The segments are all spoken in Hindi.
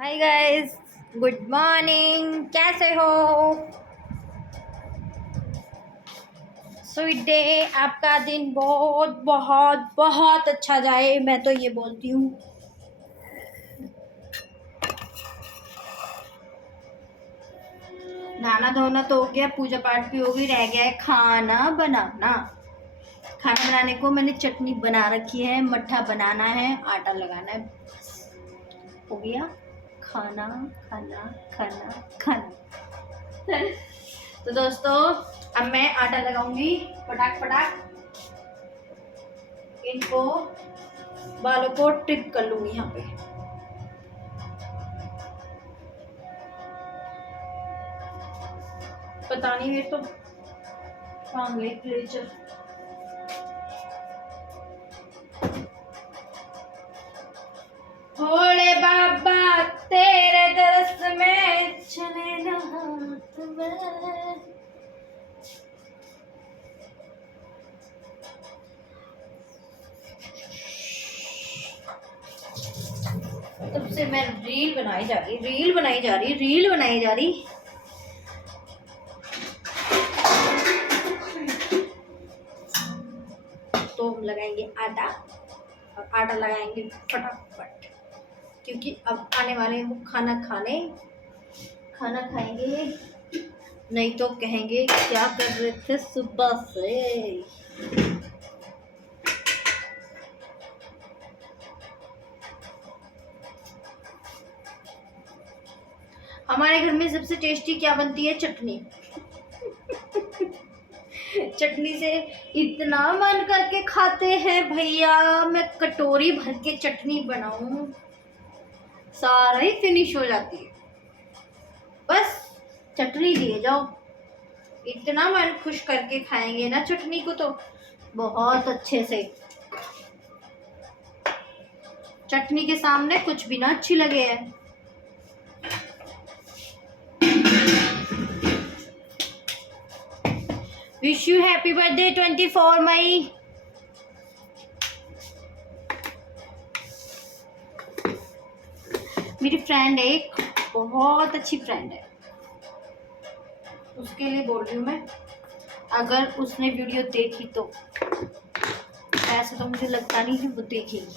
Hi guys, good morning. कैसे हो? Sweet day. आपका दिन बहुत बहुत बहुत अच्छा जाए, मैं तो ये बोलती हूँ। नहाना धोना तो हो गया, पूजा पाठ भी हो गई, रह गया है खाना बनाना। खाना बनाने को मैंने चटनी बना रखी है, मट्ठा बनाना है, आटा लगाना है, बस हो गया। खाना खाना खाना खाना। तो दोस्तों, अब मैं आटा लगाऊंगी फटाक फटाक। इनको बालों को ट्रिप कर लूंगी यहाँ पे। पता नहीं ये तो कहाँ गए क्लेचर। भोले बाबा तेरे दरस में चले ना हाथ में। तब से मैं रील बनाई जा रही, रील बनाई जा रही, रील बनाई जा रही। तो हम लगाएंगे आटा, और आटा लगाएंगे फटाफट, क्योंकि अब आने वाले हैं वो खाना खाने। खाना खाएंगे, नहीं तो कहेंगे क्या कर रहे थे सुबह से। हमारे घर में सबसे टेस्टी क्या बनती है? चटनी। चटनी से इतना मन करके खाते हैं भैया, मैं कटोरी भर के चटनी बनाऊं, सारा ही फिनिश हो जाती है। बस चटनी दिए जाओ, इतना मन खुश करके खाएंगे ना चटनी को, तो बहुत अच्छे से। चटनी के सामने कुछ भी ना अच्छी लगे है। विश यू हैप्पी बर्थडे 24 मई। मेरी फ्रेंड है, एक बहुत अच्छी फ्रेंड है, उसके लिए बोल रही हूँ मैं। अगर उसने वीडियो देखी तो, ऐसे तो मुझे लगता नहीं है वो देखेगी,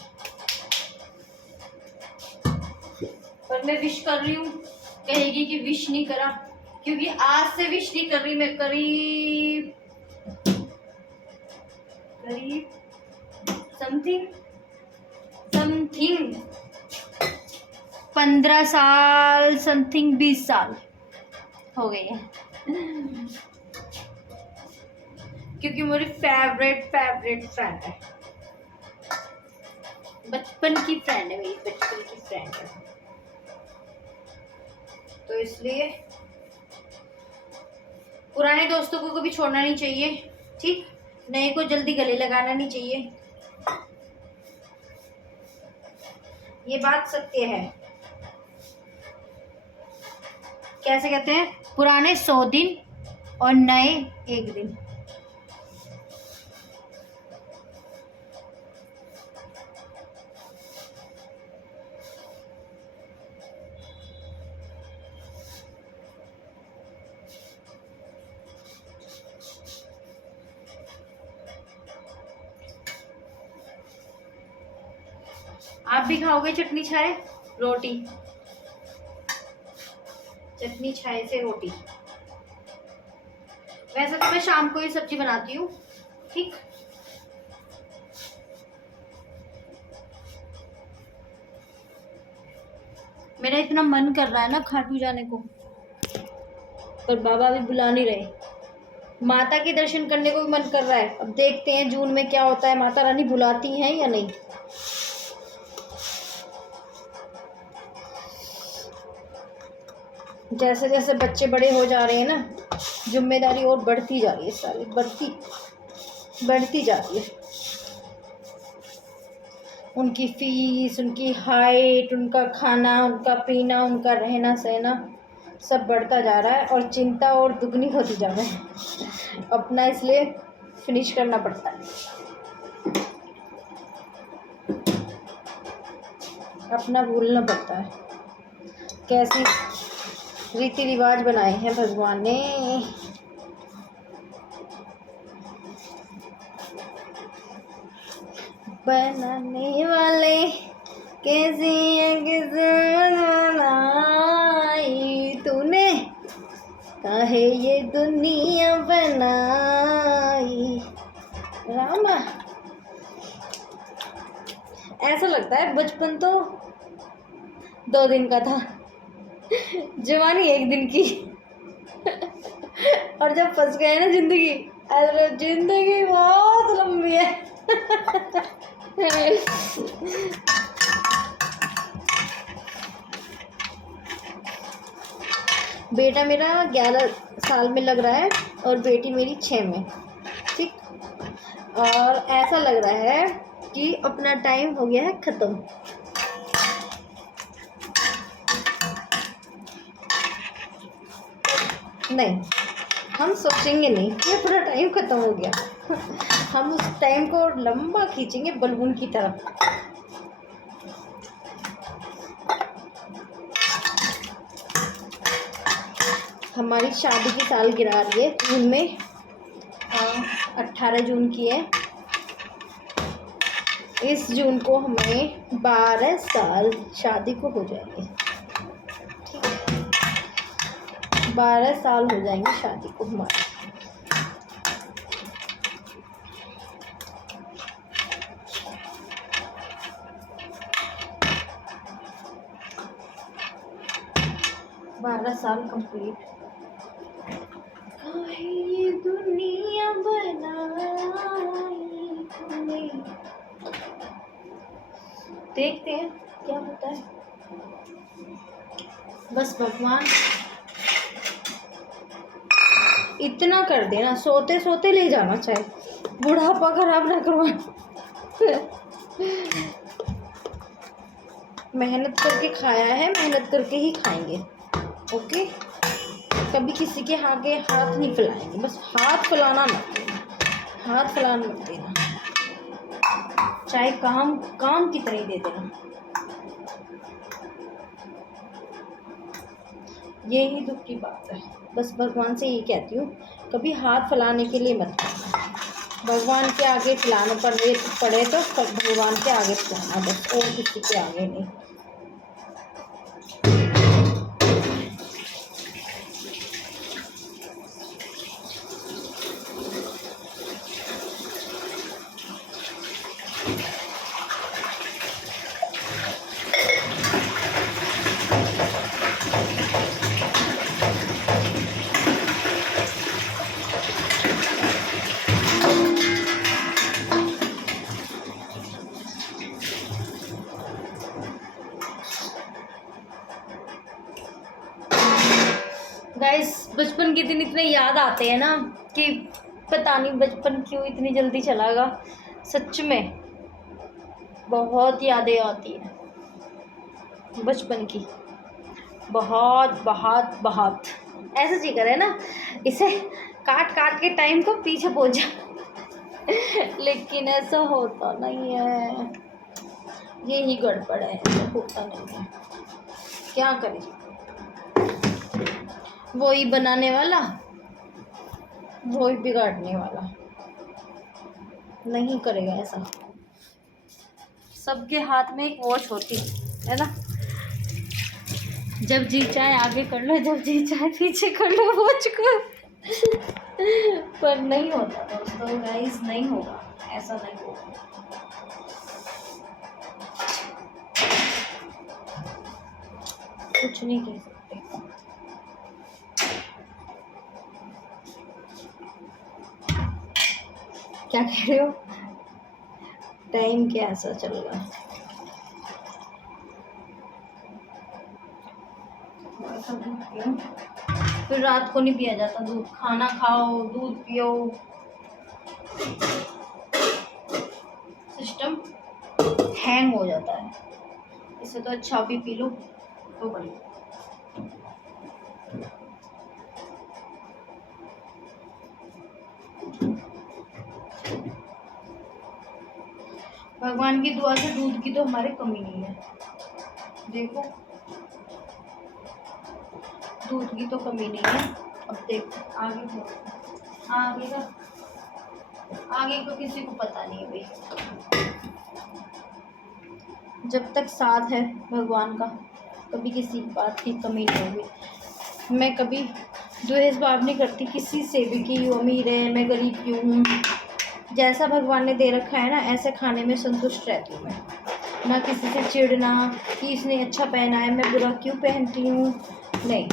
पर मैं विश कर रही हूँ। कहेगी कि विश नहीं करा, क्योंकि आज से विश नहीं कर रही मैं, करीब करीब समथिंग समथिंग 15 साल, समथिंग 20 साल हो गए हैं। क्योंकि मेरी फेवरेट फ्रेंड है, बचपन की फ्रेंड है, मेरी बचपन की फ्रेंड है, तो इसलिए पुराने दोस्तों को कभी छोड़ना नहीं चाहिए, ठीक? नए को जल्दी गले लगाना नहीं चाहिए, ये बात सत्य है। कैसे कहते हैं, पुराने 100 दिन और नए 1 दिन। आप भी खाओगे चटनी छाए रोटी? चटनी छाए से रोटी। वैसे तो मैं शाम को ही सब्जी बनाती हूँ, ठीक? मेरा इतना मन कर रहा है ना खाटू जाने को, पर बाबा भी बुला नहीं रहे। माता के दर्शन करने को भी मन कर रहा है। अब देखते हैं जून में क्या होता है, माता रानी बुलाती हैं या नहीं। जैसे जैसे बच्चे बड़े हो जा रहे हैं ना, जिम्मेदारी और बढ़ती जा रही है, सारी बढ़ती जा रही है। उनकी फीस, उनकी हाइट, उनका खाना, उनका पीना, उनका रहना सहना सब बढ़ता जा रहा है, और चिंता और दुगनी होती जा रही है। अपना इसलिए फिनिश करना पड़ता है, अपना भूलना पड़ता है। कैसे रीति रिवाज बनाए हैं भगवान ने। बनाने वाले कैसी बनाई तूने, काहे ये दुनिया बनाई। रामा, ऐसा लगता है बचपन तो 2 दिन का था, जवानी 1 दिन की। और जब फंस गए ना जिंदगी, अरे जिंदगी बहुत लंबी है। बेटा मेरा 11 साल में लग रहा है और बेटी मेरी 6 में। ठीक, और ऐसा लग रहा है कि अपना टाइम हो गया है ख़त्म। नहीं, हम सोचेंगे नहीं कि अपना टाइम ख़त्म हो गया। हम उस टाइम को लंबा खींचेंगे बलून की तरफ। हमारी शादी की सालगिरह आ रही है जून में, 18 जून की है। इस जून को हमें 12 साल शादी को हो जाएंगे। ठीक है, 12 साल हो जाएंगे शादी को हमारे। बारह साल कंप्लीट। ये दुनिया बनाई तूने। देखते हैं क्या होता है। बस भगवान इतना कर देना, सोते सोते ले जाना चाहे, बुढ़ापा खराब ना करवाना। मेहनत करके खाया है, मेहनत करके ही खाएंगे। ओके, कभी किसी के आगे हाथ नहीं फैलाएंगे। बस हाथ फैलाना मत देना, हाथ फैलाना मत देना, चाहे काम काम की तरह दे देना। यही दुख की बात है। बस भगवान से यही कहती हूँ, कभी हाथ फैलाने के लिए मत करना। भगवान के आगे फैलाना पड़े तो भगवान के आगे फैलाना, बस, और किसी के आगे नहीं। गाइस, बचपन के दिन इतने याद आते हैं ना कि पता नहीं बचपन क्यों इतनी जल्दी चला गया। सच में बहुत यादें आती हैं बचपन की, बहुत बहुत बहुत। ऐसा जी करे ना, इसे काट काट के टाइम को पीछे पहुंच जा। लेकिन ऐसा होता नहीं है, यही गड़बड़ है, ऐसा होता नहीं है। क्या करें, वही बनाने वाला वही बिगाड़ने वाला, नहीं करेगा ऐसा। सबके हाथ में एक वॉच होती है ना, जब जी चाहे आगे कर लो, जब जी चाहे पीछे कर लो वॉच को। पर नहीं होता दोस्तों, गाइस, नहीं होगा, ऐसा नहीं होगा। कुछ नहीं कह सकते। क्या कह रहे हो? टाइम कैसा चल रहा है? फिर रात को नहीं पिया जाता दूध। खाना खाओ, दूध पियो, सिस्टम हैंग हो जाता है। इससे तो अच्छा भी पी लो तो बढ़िया। भगवान की दुआ से दूध की तो हमारे कमी नहीं है। देखो, दूध की तो कमी नहीं है। अब देख आगे को, आगे का, आगे को किसी को पता नहीं है भाई। जब तक साथ है भगवान का, कभी किसी बात की कमी नहीं होगी। मैं कभी द्वेष भाव नहीं करती किसी से भी कि वो अमीर है मैं गरीब क्यों हूँ। जैसा भगवान ने दे रखा है ना, ऐसे खाने में संतुष्ट रहती हूँ मैं। ना किसी से चिढ़ना कि इसने अच्छा पहना है मैं बुरा क्यों पहनती हूँ, नहीं।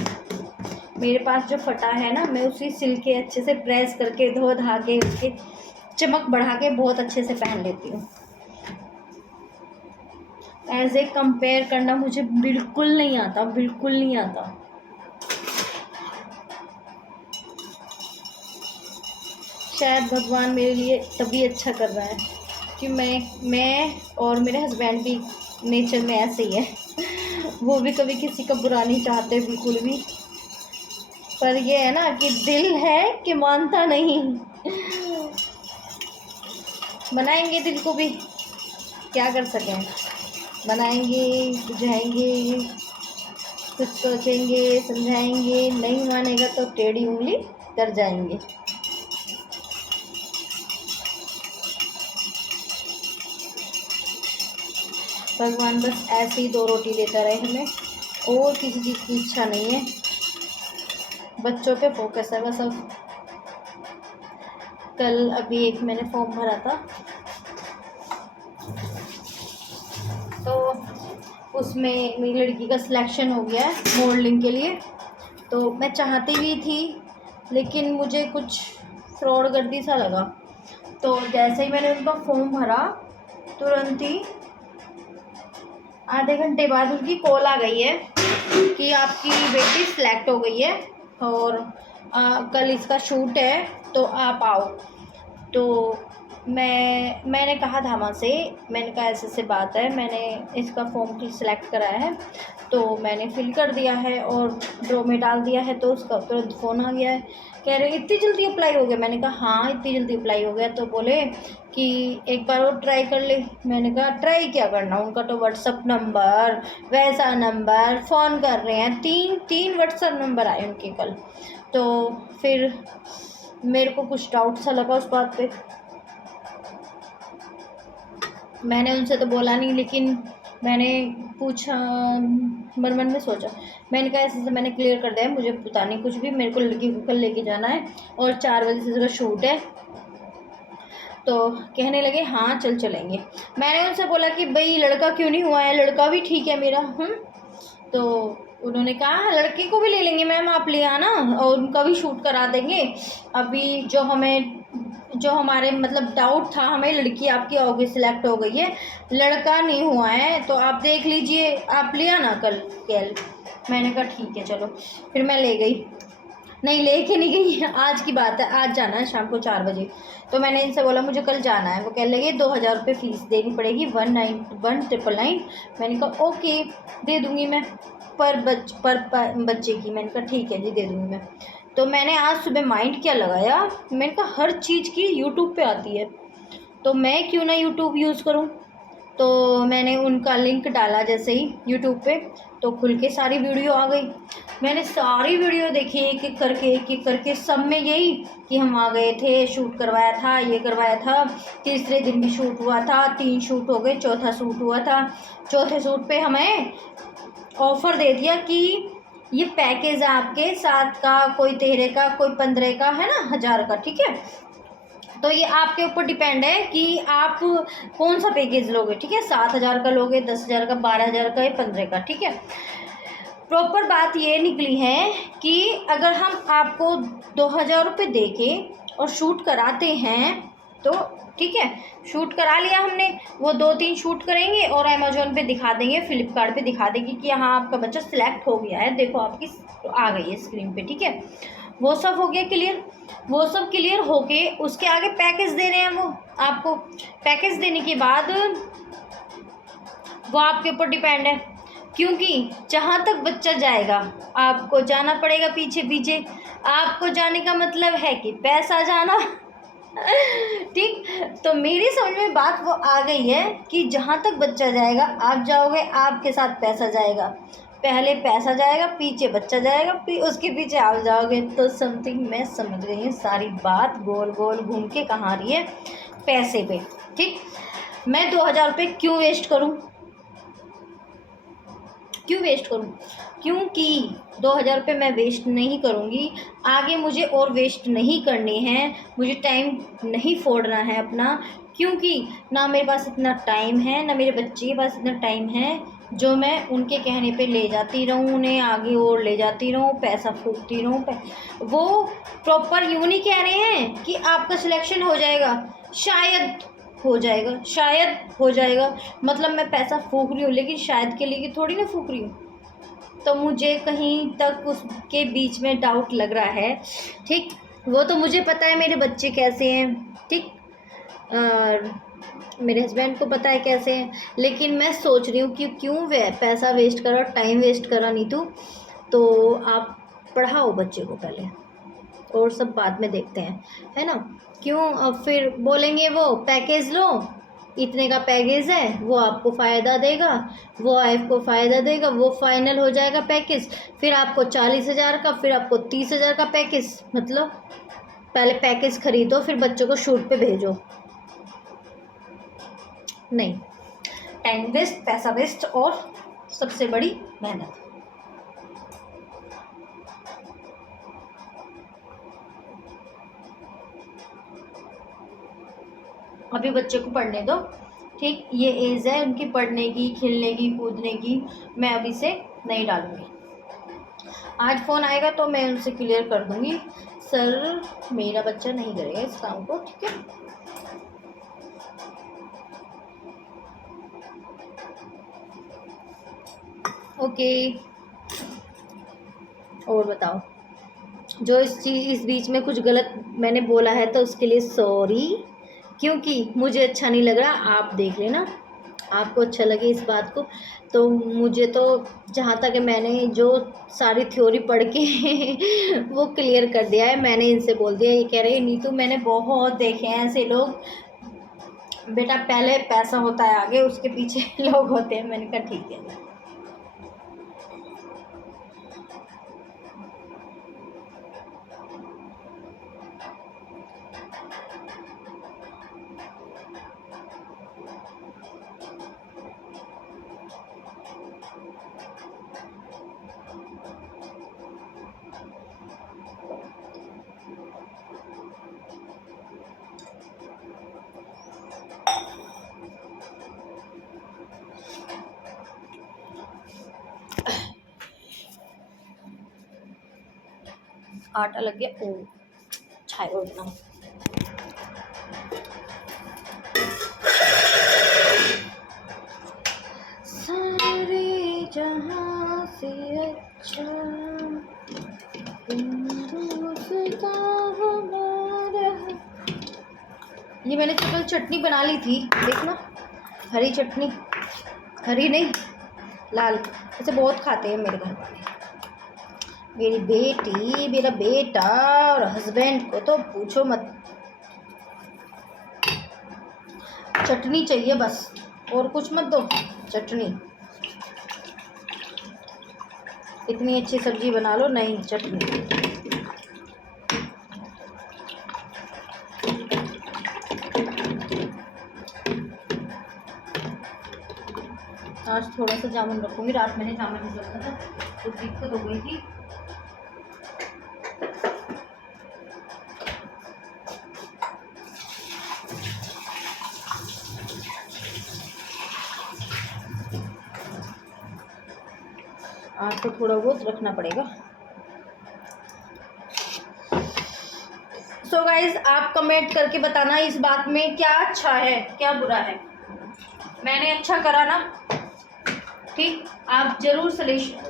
मेरे पास जो फटा है ना, मैं उसी सिल के अच्छे से प्रेस करके धो धा के उसके चमक बढ़ा के बहुत अच्छे से पहन लेती हूँ। ऐसे कंपेयर करना मुझे बिल्कुल नहीं आता, बिल्कुल नहीं आता। शायद भगवान मेरे लिए तभी अच्छा कर रहा है कि मैं और मेरे हस्बैंड भी नेचर में ऐसे ही है। वो भी कभी किसी का बुरा नहीं चाहते बिल्कुल भी, पर ये है ना कि दिल है कि मानता नहीं। बनाएंगे दिल को भी, क्या कर सकें। बनाएंगे, बुझाएंगे, कुछ सोचेंगे, समझाएंगे, नहीं मानेगा तो टेढ़ी उंगली कर जाएंगे। भगवान बस ऐसे ही 2 रोटी देता रहे हमें, और किसी चीज़ की इच्छा नहीं है। बच्चों पे फोकस है बस अब। कल अभी एक मैंने फॉर्म भरा था, तो उसमें मेरी लड़की का सिलेक्शन हो गया है मॉडलिंग के लिए। तो मैं चाहती भी थी, लेकिन मुझे कुछ फ्रॉड गर्दी सा लगा। तो जैसे ही मैंने उनका फॉर्म भरा, तुरंत ही आधे घंटे बाद उनकी कॉल आ गई है कि आपकी बेटी सिलेक्ट हो गई है और कल इसका शूट है तो आप आओ। तो मैंने कहा धामा से, मैंने कहा ऐसे ऐसे बात है, मैंने इसका फॉर्म सिलेक्ट कराया है, तो मैंने फिल कर दिया है और ड्रॉ में डाल दिया है। तो उसका तुरंत फ़ोन आ गया है, कह रहे इतनी जल्दी अप्लाई हो गया। मैंने कहा हाँ इतनी जल्दी अप्लाई हो गया। तो बोले कि एक बार और ट्राई कर ले। मैंने कहा ट्राई क्या करना, उनका तो व्हाट्सअप नंबर, वैसा नंबर, फ़ोन कर रहे हैं, तीन व्हाट्सअप नंबर आए उनके कल। तो फिर मेरे को कुछ डाउट सा लगा उस बात पे। मैंने उनसे तो बोला नहीं, लेकिन मैंने पूछा, मन में सोचा, मैंने कहा ऐसे से मैंने क्लियर कर दिया है, मुझे पता नहीं कुछ भी, मेरे को लड़की को कल लेके जाना है और 4 बजे से इसका शूट है। तो कहने लगे हाँ चल चलेंगे। मैंने उनसे बोला कि भाई लड़का क्यों नहीं हुआ है, लड़का भी ठीक है मेरा। तो उन्होंने कहा लड़के को भी ले लेंगे मैम, आप ले आना और उनका भी शूट करा देंगे। अभी जो हमारे मतलब डाउट था हमें, लड़की आपकी होगी सिलेक्ट हो गई है, लड़का नहीं हुआ है, तो आप देख लीजिए, आप ले आना कल। मैंने कहा ठीक है चलो। फिर मैं ले गई, नहीं लेके नहीं गई, आज की बात है, आज जाना है शाम को 4 बजे। तो मैंने इनसे बोला मुझे कल जाना है। वो कहने लगे 2000 रुपये फ़ीस देनी पड़ेगी, 1999। मैंने कहा ओके दे दूँगी मैं, पर बच्चे की। मैंने कहा ठीक है जी दे दूँगी मैं। तो मैंने आज सुबह माइंड क्या लगाया, मैंने कहा हर चीज़ की यूट्यूब पे आती है, तो मैं क्यों ना यूट्यूब यूज़ करूँ। तो मैंने उनका लिंक डाला जैसे ही यूट्यूब पे, तो खुल के सारी वीडियो आ गई। मैंने सारी वीडियो देखी एक एक करके, सब में यही कि हम आ गए थे, शूट करवाया था, ये करवाया था, तीसरे दिन भी शूट हुआ था, 3 शूट हो गए, चौथा शूट हुआ था। चौथे शूट पे हमें ऑफ़र दे दिया कि ये पैकेज है आपके 7 का, कोई 13 का, कोई 15 का, है ना, 1000 का, ठीक है। तो ये आपके ऊपर डिपेंड है कि आप कौन सा पैकेज लोगे, ठीक है। 7000 का लोगे, 10,000 का, 12,000 का या 15 का, ठीक है। प्रॉपर बात ये निकली है कि अगर हम आपको 2000 रुपये दे के और शूट कराते हैं तो ठीक है, शूट करा लिया हमने, वो 2-3 शूट करेंगे और अमेजोन पे दिखा देंगे, फ्लिपकार्ट पे दिखा देंगे कि हाँ आपका बच्चा सिलेक्ट हो गया है, देखो आपकी आ गई है स्क्रीन पे, ठीक है। वो सब हो गया क्लियर। वो सब क्लियर होके उसके आगे पैकेज दे रहे हैं वो आपको। पैकेज देने के बाद वो आपके ऊपर डिपेंड है, क्योंकि जहाँ तक बच्चा जाएगा आपको जाना पड़ेगा पीछे पीछे। आपको जाने का मतलब है कि पैसा जाना। ठीक, तो मेरी समझ में बात वो आ गई है कि जहाँ तक बच्चा जाएगा आप जाओगे, आपके साथ पैसा जाएगा। पहले पैसा जाएगा, पीछे बच्चा जाएगा, उसके पीछे आप जाओगे। तो समथिंग मैं समझ गई हूँ, सारी बात गोल गोल घूम के कहाँ रही है, पैसे पे। ठीक, मैं 2000 रुपये क्यों वेस्ट करूँ, क्योंकि 2000 रुपये मैं वेस्ट नहीं करूँगी। आगे मुझे और वेस्ट नहीं करने हैं, मुझे टाइम नहीं फोड़ना है अपना, क्योंकि ना मेरे पास इतना टाइम है, ना मेरे बच्चे के पास इतना टाइम है जो मैं उनके कहने पे ले जाती रहूँ, उन्हें आगे और ले जाती रहूँ, पैसा फूकती रहूँ। वो प्रॉपर यूँ नहीं कह रहे हैं कि आपका सिलेक्शन हो जाएगा, शायद हो जाएगा, शायद हो जाएगा, मतलब मैं पैसा फूक रही हूँ, लेकिन शायद के लिए थोड़ी ना फूक रही हूँ। तो मुझे कहीं तक उसके बीच में डाउट लग रहा है। ठीक, वो तो मुझे पता है मेरे बच्चे कैसे हैं, ठीक, मेरे हस्बैंड को पता है कैसे हैं, लेकिन मैं सोच रही हूँ कि क्यों पैसा वेस्ट करा, टाइम वेस्ट करा। नीतू, तो आप पढ़ाओ बच्चे को पहले, और सब बाद में देखते हैं, है ना। क्यों, अब फिर बोलेंगे वो पैकेज लो, इतने का पैकेज है, वो आपको फ़ायदा देगा, वो आपको फ़ायदा देगा, वो फाइनल हो जाएगा पैकेज, फिर आपको 40,000 का, फिर आपको 30,000 का पैकेज। मतलब पहले पैकेज खरीदो, फिर बच्चों को शूट पे भेजो। नहीं, टाइम वेस्ट, पैसा वेस्ट, और सबसे बड़ी मेहनत। अभी बच्चे को पढ़ने दो, ठीक, ये एज है उनकी पढ़ने की, खेलने की, कूदने की, मैं अभी से नहीं डालूँगी। आज फ़ोन आएगा तो मैं उनसे क्लियर कर दूँगी, सर मेरा बच्चा नहीं करेगा इस काम को, ठीक है। ओके, और बताओ, जो इस बीच में कुछ गलत मैंने बोला है तो उसके लिए सॉरी, क्योंकि मुझे अच्छा नहीं लग रहा। आप देख लेना, आपको अच्छा लगे इस बात को। तो मुझे तो जहाँ तक मैंने जो सारी थ्योरी पढ़ के वो क्लियर कर दिया है, मैंने इनसे बोल दिया। ये कह रहे हैं नीतू मैंने बहुत देखे हैं ऐसे लोग, बेटा पहले पैसा होता है आगे, उसके पीछे लोग होते हैं। मैंने कहा ठीक है। आटा लग गया, ओ चाय और बनाओ। सारे जहां से अच्छा हिंदुस्तां हमारा। ये मैंने कल चटनी बना ली थी, देखना, हरी चटनी, हरी नहीं लाल, ऐसे बहुत खाते हैं मेरे घर वाले। मेरी बेटी, मेरा बेटा और हस्बैंड को तो पूछो मत, चटनी चाहिए बस, और कुछ मत दो, चटनी। इतनी अच्छी सब्जी बना लो, नहीं चटनी। आज थोड़ा सा जामुन रखूँगी, रात मैंने जामुन नहीं रखा था तो दिक्कत हो गई थी। आज तो थोड़ा बहुत रखना पड़ेगा। सो गाइज, आप कमेंट करके बताना इस बात में क्या अच्छा है क्या बुरा है। मैंने अच्छा करा ना, ठीक, आप जरूर सजेशन।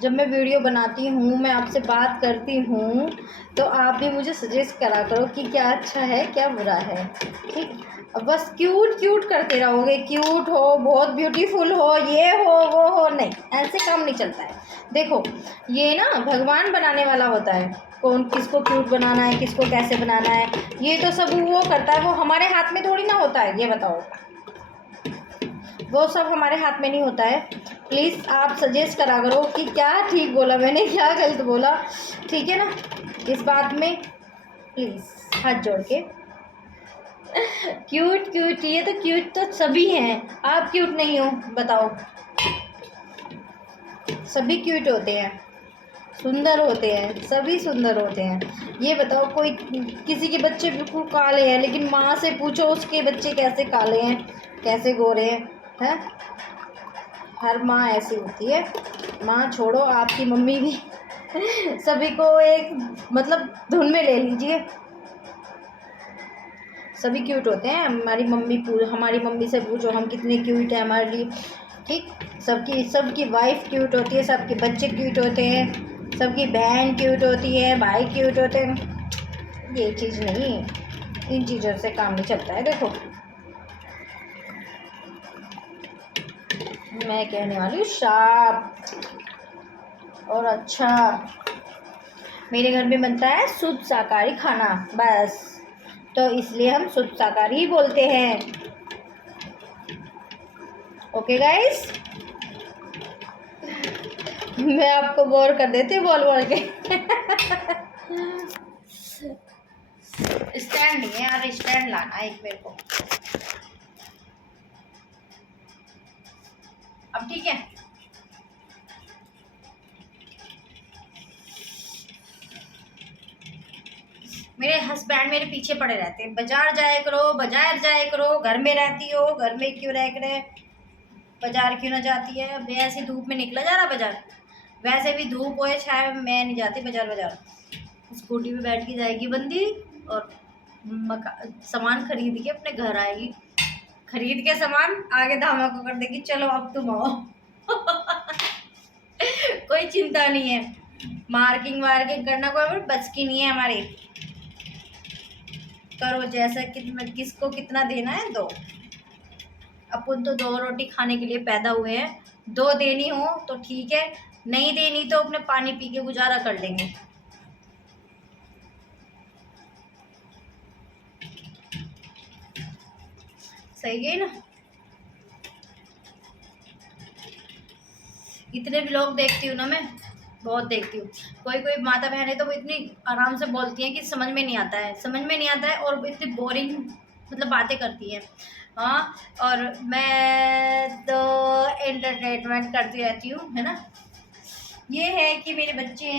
जब मैं वीडियो बनाती हूँ, मैं आपसे बात करती हूँ, तो आप भी मुझे सजेस्ट करा करो कि क्या अच्छा है क्या बुरा है, ठीक। अब बस क्यूट क्यूट करते रहोगे, क्यूट हो, बहुत ब्यूटीफुल हो, ये हो वो हो, नहीं, ऐसे काम नहीं चलता है। देखो, ये ना भगवान बनाने वाला होता है, कौन किसको क्यूट बनाना है, किसको कैसे बनाना है, ये तो सब वो करता है, वो हमारे हाथ में थोड़ी ना होता है। ये बताओ, वो सब हमारे हाथ में नहीं होता है। प्लीज़ आप सजेस्ट करा करो कि क्या ठीक बोला मैंने, क्या गलत बोला, ठीक है ना, इस बात में प्लीज़ हाथ जोड़ के। क्यूट क्यूट, ये तो क्यूट तो सभी हैं, आप क्यूट नहीं हो बताओ? सभी क्यूट होते हैं, सुंदर होते हैं, सभी सुंदर होते हैं। ये बताओ, कोई किसी के बच्चे बिल्कुल काले हैं, लेकिन माँ से पूछो उसके बच्चे कैसे काले हैं, कैसे गोरे हैं? हर माँ ऐसी होती है। माँ छोड़ो, आपकी मम्मी भी सभी को एक मतलब धुन में ले लीजिए, सभी क्यूट होते हैं। हमारी मम्मी से पूछो हम कितने क्यूट हैं हमारे लिए, ठीक। सबकी वाइफ क्यूट होती है, सबके बच्चे क्यूट होते हैं, सबकी बहन क्यूट होती है, भाई क्यूट होते हैं। ये चीज़ नहीं, इन चीज़ों से काम नहीं चलता है। देखो, मैं कहने वाली हूँ शार्प और अच्छा। मेरे घर में बनता है शुद्ध शाकाहारी खाना, बस, तो इसलिए हम शुद्ध शाकाहारी ही बोलते हैं। ओके गाइस, मैं आपको बोर कर देती हूँ बोल बोल के। स्टैंड नहीं है यार, स्टैंड लाना है एक मेरे को। अब ठीक है, मेरे हस्बैंड मेरे पीछे पड़े रहते हैं, बाजार जाया करो, बाजार जाया करो, घर में रहती हो, घर में क्यों रह करे, बाजार क्यों ना जाती है? अब ऐसी धूप में निकला जा रहा बाजार, वैसे भी धूप होए छाए मैं नहीं जाती बाजार। स्कूटी पे बैठ के जाएगी बंदी और सामान खरीद के अपने घर आएगी, खरीद के सामान आगे धामा को कर देगी, चलो अब तुम आओ। कोई चिंता नहीं है, मार्किंग वार्किंग करना कोई बच की नहीं है हमारी। करो जैसा किसको कितना देना है दो, अपन तो 2 रोटी खाने के लिए पैदा हुए हैं, 2 देनी हो तो ठीक है, नहीं देनी तो अपने पानी पी के गुजारा कर लेंगे। सही है ना? इतने व्लॉग देखती हूँ ना मैं, बहुत देखती हूँ। कोई माता बहनें तो वो इतनी आराम से बोलती हैं कि समझ में नहीं आता है, और इतनी बोरिंग मतलब बातें करती हैं। हाँ, और मैं तो एंटरटेनमेंट करती रहती हूँ, है ना। ये है कि मेरे बच्चे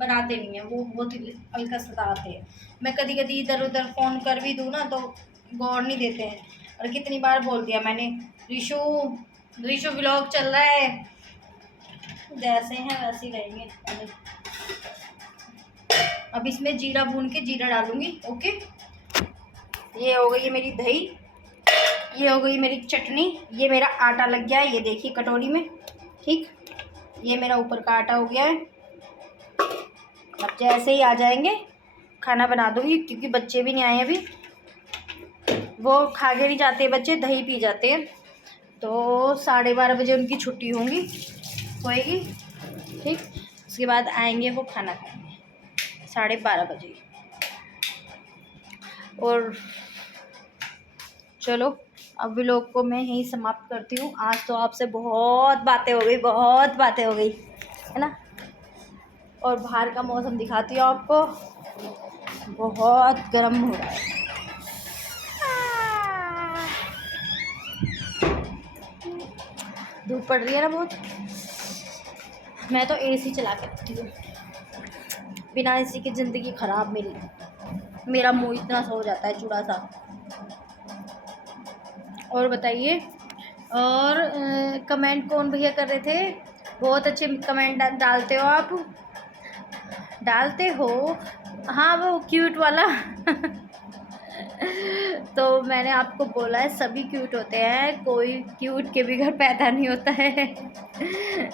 बनाते नहीं हैं, वो बहुत ही हल्का सताते हैं। मैं कभी कभी इधर उधर फ़ोन कर भी दूँ ना तो गौर नहीं देते हैं, और कितनी बार बोल दिया मैंने, ऋषु व्लॉग चल रहा है, जैसे हैं वैसे ही रहेंगे। अब इसमें जीरा भून के जीरा डालूंगी। ओके, ये हो गई है मेरी दही, ये हो गई मेरी चटनी, ये मेरा आटा लग गया है, ये देखिए कटोरी में, ठीक। ये मेरा ऊपर का आटा हो गया है। अब जैसे ही आ जाएंगे खाना बना दूंगी, क्योंकि बच्चे भी नहीं आए अभी, वो खा के नहीं जाते बच्चे, दही पी जाते हैं। तो 12:30 बजे उनकी छुट्टी होगी, ठीक। उसके बाद आएंगे वो खाना खाएंगे 12:30 बजे। और चलो अब व्लॉग को मैं यहीं समाप्त करती हूँ। आज तो आपसे बहुत बातें हो गई, है ना। और बाहर का मौसम दिखाती हूँ आपको, बहुत गर्म हो रहा है। धूप पड़ रही है ना बहुत, मैं तो एसी चला के रखती हूँ, बिना एसी की ज़िंदगी ख़राब मेरा मुँह इतना सा हो जाता है चूड़ा सा। और बताइए, और कमेंट कौन भैया कर रहे थे, बहुत अच्छे कमेंट डालते हो आप, डालते हो, हाँ वो क्यूट वाला। तो मैंने आपको बोला है सभी क्यूट होते हैं, कोई क्यूट के भी घर पैदा नहीं होता है।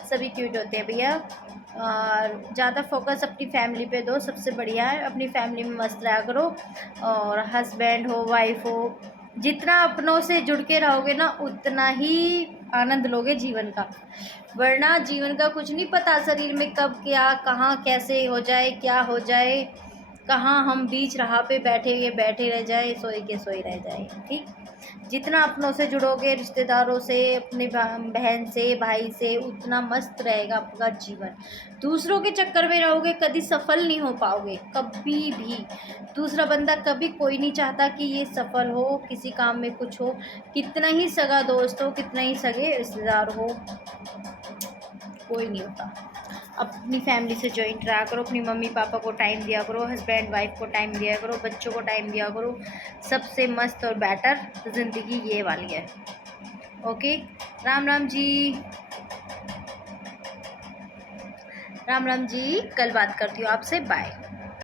सभी क्यूट होते हैं भैया, और ज़्यादा फोकस अपनी फैमिली पे दो, सबसे बढ़िया है, अपनी फैमिली में मस्त रहा करो। और हस्बैंड हो, वाइफ हो, जितना अपनों से जुड़ के रहोगे ना, उतना ही आनंद लोगे जीवन का, वरना जीवन का कुछ नहीं पता, शरीर में कब क्या कहाँ कैसे हो जाए, क्या हो जाए, कहाँ हम बीच राह पे बैठे रह जाए, सोए के सोए रह जाए। ठीक, जितना अपनों से जुड़ोगे, रिश्तेदारों से, अपने बहन से, भाई से, उतना मस्त रहेगा आपका जीवन। दूसरों के चक्कर में रहोगे, कभी सफल नहीं हो पाओगे, कभी भी। दूसरा बंदा कभी, कोई नहीं चाहता कि ये सफल हो, किसी काम में कुछ हो, कितना ही सगा दोस्त हो, कितना ही सगे रिश्तेदार हो, कोई नहीं होता। अपनी फैमिली से जॉइंट रहा करो, अपनी मम्मी पापा को टाइम दिया करो, हस्बैंड वाइफ को टाइम दिया करो, बच्चों को टाइम दिया करो। सबसे मस्त और बेटर ज़िंदगी ये वाली है। ओके, राम राम जी, राम राम जी, कल बात करती हूँ आपसे, बाय।